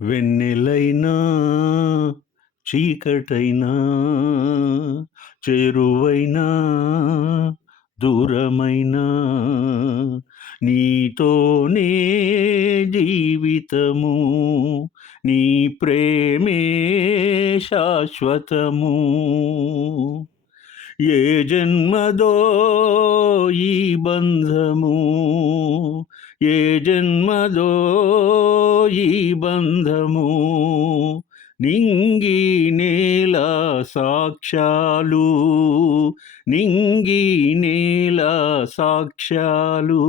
వెన్నెలైనా చీకటైనా చేరువైనా దూరమైనా నీతోనే జీవితము నీ ప్రేమే శాశ్వతము ఏ జన్మదో ఈ బంధము ఏ జన్మదో ఈ బంధము నింగి నేల సాక్ష్యాలు నింగి నేల సాక్ష్యాలు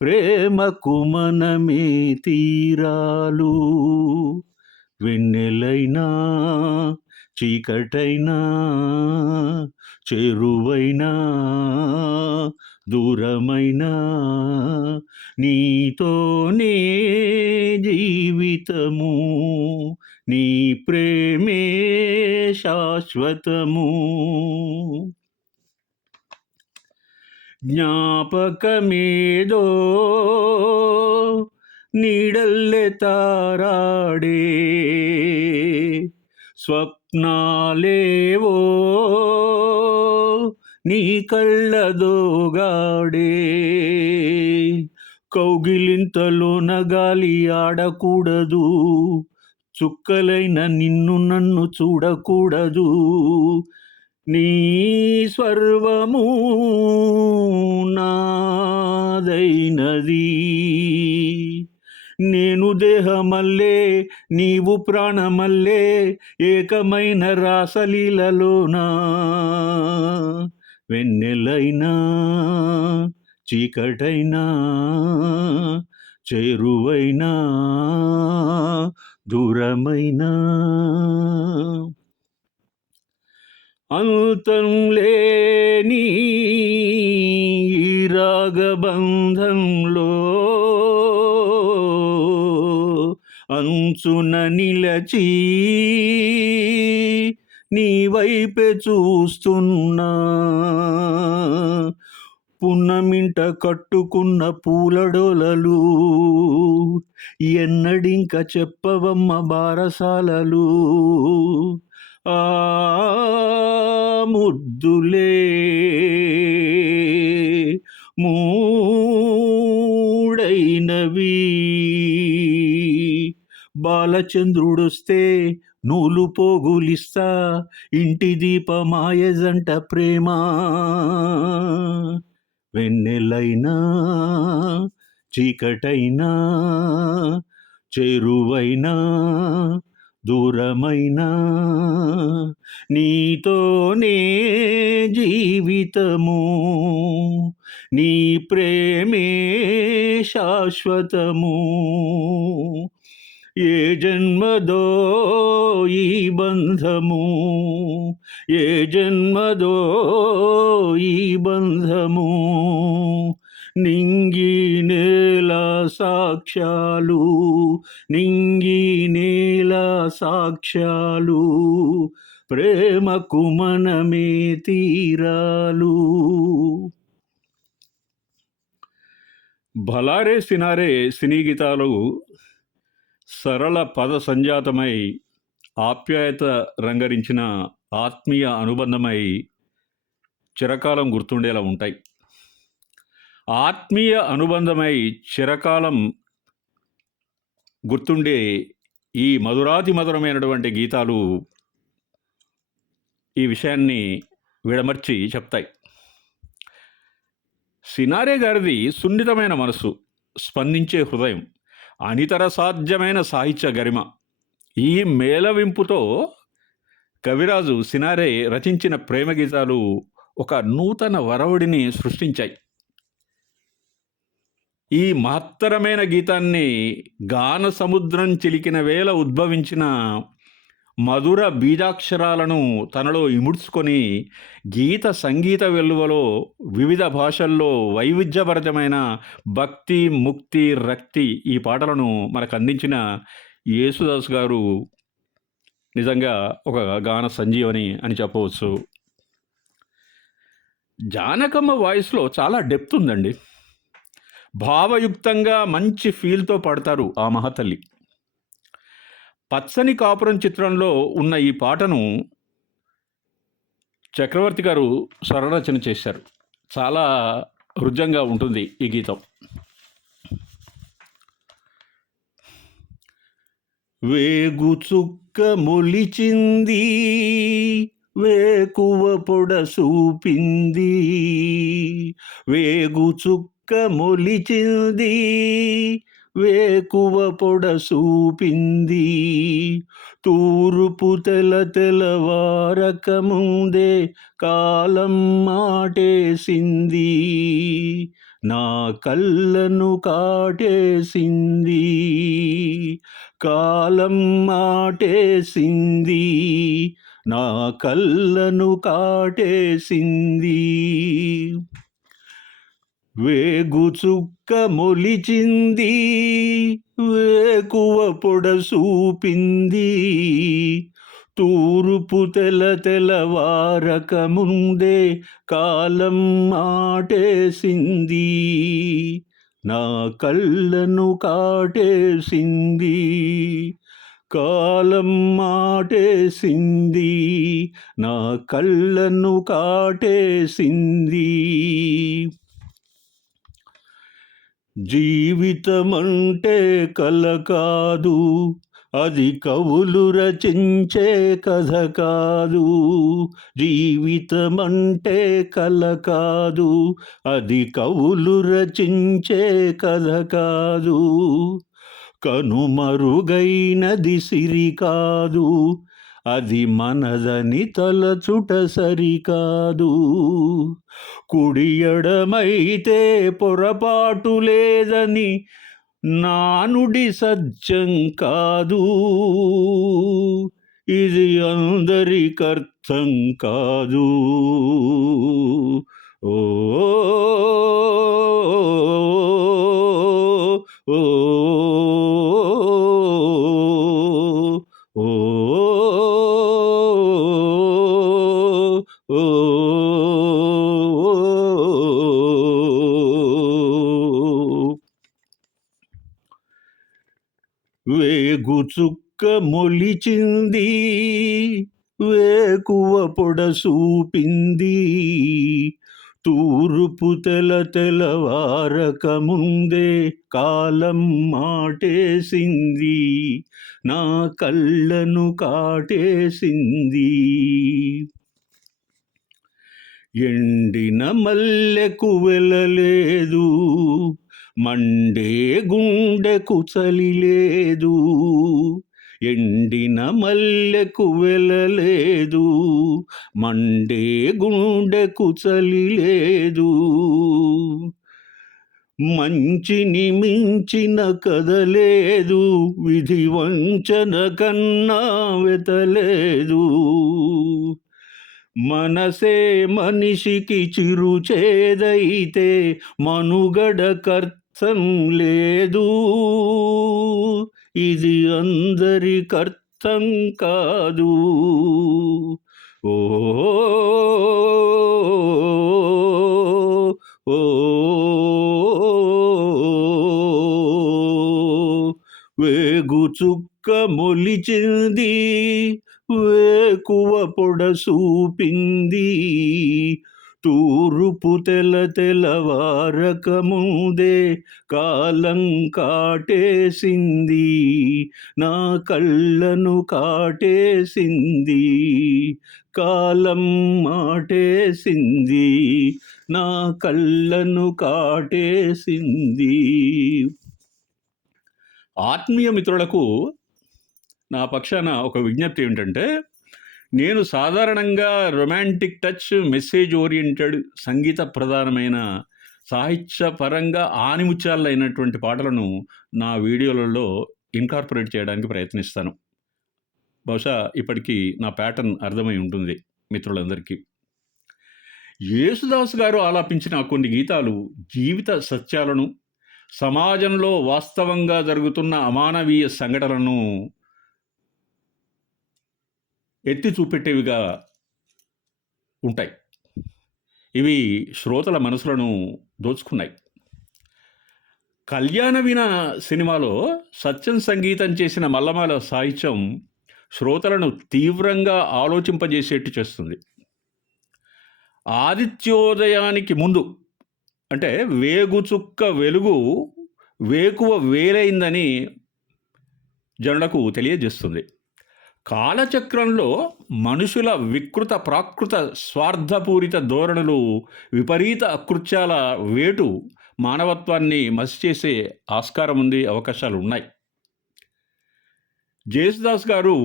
ప్రేమకు మనమే తీరాలు వెన్నెలైనా చీకటైనా చేరువైనా దూరమైనా నీతోనే జీవితము నీ ప్రేమే శాశ్వతము జ్ఞాపకమేదో నీడల్లె తారాడే స్వప్నాలేవో నీ కళ్ళదోగాడే కౌగిలింతలోన గాలి ఆడకూడదు చుక్కలైన నిన్ను నన్ను చూడకూడదు నీ స్వర్వము నాదైనది నేను దేహమల్లే నీవు ప్రాణమల్లే ఏకమైన రాసలీలలోనా వెన్నెలైనా చీకటైనా చేరువైనా దూరమైనా అంతం లేని ఈ రాగబంధంలో అంచున నిలచి నీ వైపే చూస్తున్నా పున్నమింట కట్టుకున్న పూలడోలలు ఎన్నడింక చెప్పవమ్మ బారసాలలు ఆ ముద్దులే మూడైనవి బాలచంద్రుడొస్తే నూలు పోగులిస్తా ఇంటి దీపమాయజంట ప్రేమ వెన్నెలైనా చీకటైనా చేరువైనా దూరమైనా నీతోనే జీవితము నీ ప్రేమే శాశ్వతము ఏ జన్మదో ఈ బంధము ఏ జన్మదో ఈ బంధము నింగి నేల సాక్ష్యాలు నింగి నేల సాక్ష్యాలు ప్రేమకు మనమే తీరాలు. భలారే సినారే సినీ గీతాలు సరళ పద సంజాతమై ఆప్యాయత రంగరించిన ఆత్మీయ అనుబంధమై చిరకాలం గుర్తుండేలా ఉంటాయి. ఆత్మీయ అనుబంధమై చిరకాలం గుర్తుండే ఈ మధురాతి మధురమైనటువంటి గీతాలు ఈ విషయాన్ని విడమర్చి చెప్తాయి. సినారే గారిది సున్నితమైన మనసు, స్పందించే హృదయం, అనితర సాధ్యమైన సాహిత్య గరిమ. ఈ మేళవింపుతో కవిరాజు సినారే రచించిన ప్రేమ గీతాలు ఒక నూతన వరవడిని సృష్టించాయి. ఈ మహత్తరమైన గీతాన్ని గాన సముద్రం చిలికిన వేళ ఉద్భవించిన మధుర బీజాక్షరాలను తనలో ఇముడ్చుకొని గీత సంగీత వెల్లువలో వివిధ భాషల్లో వైవిధ్యభరితమైన భక్తి, ముక్తి, రక్తి ఈ పాటలను మనకు అందించిన యేసుదాస్ గారు నిజంగా ఒక గాన సంజీవని అని చెప్పవచ్చు. జానకమ్మ వాయిస్లో చాలా డెప్త్ ఉందండి. భావయుక్తంగా మంచి ఫీల్తో పాడతారు ఆ మహాతల్లి. పచ్చని కాపురం చిత్రంలో ఉన్న ఈ పాటను చక్రవర్తి గారు స్వరరచన చేశారు. చాలా హృద్యంగా ఉంటుంది ఈ గీతం. వేగు చుక్క మొలిచింది, వేకువ పొడ చూపింది. వేగు చుక్క మొలిచింది, వేకువ పొడ చూపింది. తూర్పు తెలవారక ముందే కాలం మాటేసింది, నా కళ్ళను కాటేసింది. కాలం మాటేసింది, నా కళ్ళను కాటేసింది. వేగు చుక్క మొలిచింది, వేకువ పొడ చూపింది. తూర్పు తెలవారక ముందే కాలం మాటేసింది, నా కళ్ళను కాటేసింది. కాలం మాటేసింది, నా కళ్ళను కాటేసింది. జీవితమంటే కల కాదు, అది కవులు రచించే కథ కాదు. జీవితమంటే కల కాదు, అది కవులు రచించే కథ కాదు. కనుమరుగైనది సిరి కాదు, అది మనదని తలచుట సరికాదు. కుడి ఎడమైతే పొరపాటు లేదని నానుడి సత్యం కాదు. ఇది అందరికర్థం కాదు. ఓ ఓ ఓ ఓ వేగు చుక్క మొలిచింది, వేకువ పొడ చూపింది. తూర్పు తెలవారక ముందే కాలం మాటేసింది, నా కళ్ళను కాటేసింది. ఎండిన మల్లెకు వెలలేదు, మండే గుండెకు చలి లేదు. ఎండిన మల్లెకు వెలలేదు, మండే గుండెకు చలి లేదు. మంచిని మించిన కదలేదు, విధి వంచన కన్నా వెతలేదు. మనసే మనిషికి చిరుచేదైతే మనుగడకర్థం లేదు. ఇది అందరికర్థం కాదు. ఓ ఓ వేగు చుక్క మొలిచింది, వేకువ పొడ చూపింది. తూర్పు తెలవారక ముందే కాలం కాటేసింది, నా కళ్ళను కాటేసింది. కాలం మాటేసింది, నా కళ్ళను కాటేసింది. ఆత్మీయ మిత్రులకు నా పక్షాన ఒక విజ్ఞప్తి ఏమిటంటే, నేను సాధారణంగా రొమాంటిక్ టచ్, మెసేజ్ ఓరియంటెడ్, సంగీత ప్రధానమైన, సాహిత్యపరంగా ఆనిముత్యాలైనటువంటి పాటలను నా వీడియోలలో ఇన్కార్పొరేట్ చేయడానికి ప్రయత్నిస్తాను. బహుశా ఇప్పటికీ నా ప్యాటర్న్ అర్థమై ఉంటుంది మిత్రులందరికీ. యేసుదాసు గారు ఆలాపించిన కొన్ని గీతాలు జీవిత సత్యాలను, సమాజంలో వాస్తవంగా జరుగుతున్న అమానవీయ సంఘటనలను ఎత్తి చూపెట్టేవిగా ఉంటాయి. ఇవి శ్రోతల మనసులను దోచుకున్నాయి. కళ్యాణ వీణ సినిమాలో సత్యం సంగీతం చేసిన మల్లమాల సాహిత్యం శ్రోతలను తీవ్రంగా ఆలోచింపజేసేట్టు చేస్తుంది. ఆదిత్యోదయానికి ముందు అంటే వేగుచుక్క వెలుగు వేకువ వేలైందని జనులకు తెలియజేస్తుంది. కాలచక్రంలో మనుషుల వికృత ప్రాకృత స్వార్థపూరిత ధోరణులు, విపరీత అకృత్యాల వేటు మానవత్వాన్ని మసిచేసే ఆస్కారం ఉంది, అవకాశాలు ఉన్నాయి. జేసుదాస్ గారు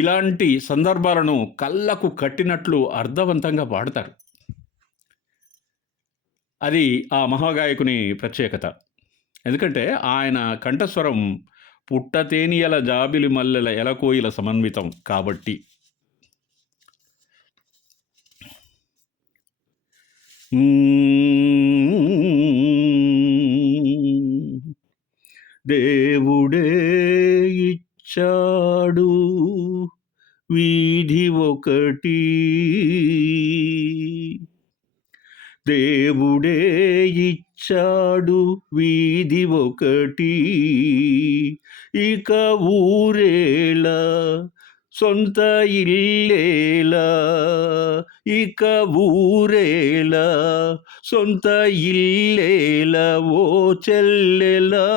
ఇలాంటి సందర్భాలను కళ్ళకు కట్టినట్లు అర్థవంతంగా పాడతారు. అది ఆ మహాగాయకుని ప్రత్యేకత. ఎందుకంటే ఆయన కంఠస్వరం పుట్టతేనియల జాబిలి మల్లెల ఎలకోయిల సమన్వితం కాబట్టి. దేవుడే ఇచ్చాడు వీధి ఒకటి, దేవుడే ఇచ్చాడు వీధి ఒకటి, ఇక ఊరేలా సొంత ఇల్లేలా, ఇక ఊరేలా సొంత ఇల్లేలా ఓ చెల్లెలా,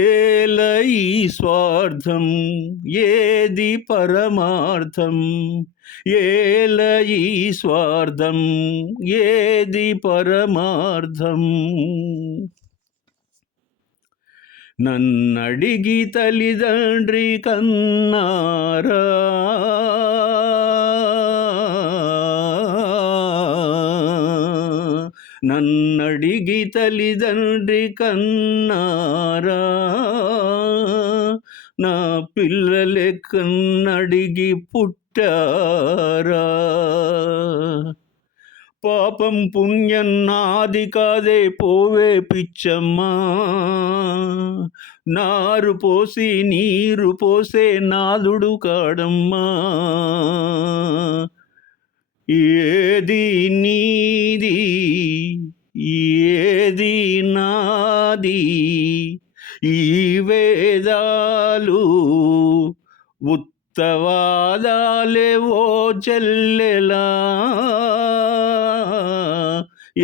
ఏల ఈ స్వార్థం ఏది పరమార్థం, ఏల ఈ స్వార్థం ఏది పరమార్థం, నన్నడిగి తల్లిదండ్రి కన్నారా, నన్నడిగి తల్లిదండ్రి కన్నారా, నా పిల్లలే కన్నడిగి పుట్టారా, పాపం పుణ్యం నాది కాదే పోవే పిచ్చమ్మా, నారు పోసి నీరు పోసే నాదుడు కాడమ్మా, ఏది నీది ఏది నాది, ఈ వేదాలు ఉత్తవాదాలే ఓ చెల్లెలా,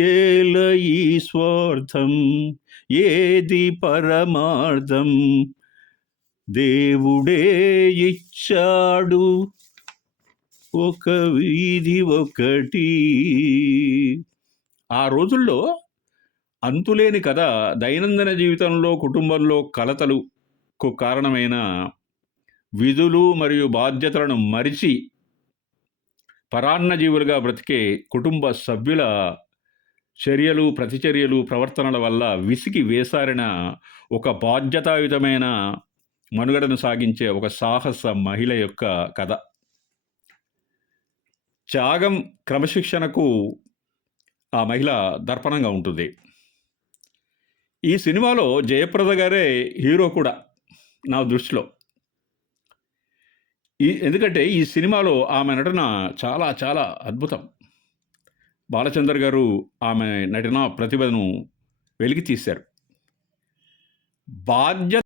ఏల ఈ స్వార్థం ఏది పరమార్థం, దేవుడే ఇచ్చాడు ఒక వీధి ఒకటి. ఆ రోజుల్లో అంతులేని కథ దైనందిన జీవితంలో కుటుంబంలో కలతలకు కారణమైన విధులు మరియు బాధ్యతలను మరిచి పరాన్నజీవులుగా బ్రతికే కుటుంబ సభ్యుల చర్యలు, ప్రతిచర్యలు, ప్రవర్తనల వల్ల విసిగి వేసారిన ఒక బాధ్యతాయుతమైన మనుగడను సాగించే ఒక సాహస మహిళ యొక్క కథ. త్యాగం, క్రమశిక్షణకు ఆ మహిళ దర్పణంగా ఉంటుంది. ఈ సినిమాలో జయప్రద గారే హీరో కూడా నా దృష్టిలో. ఎందుకంటే ఈ సినిమాలో ఆమె నటన చాలా చాలా అద్భుతం. బాలచందర్ గారు ఆమె నటనా ప్రతిభను వెలికి తీశారు. బాధ్యత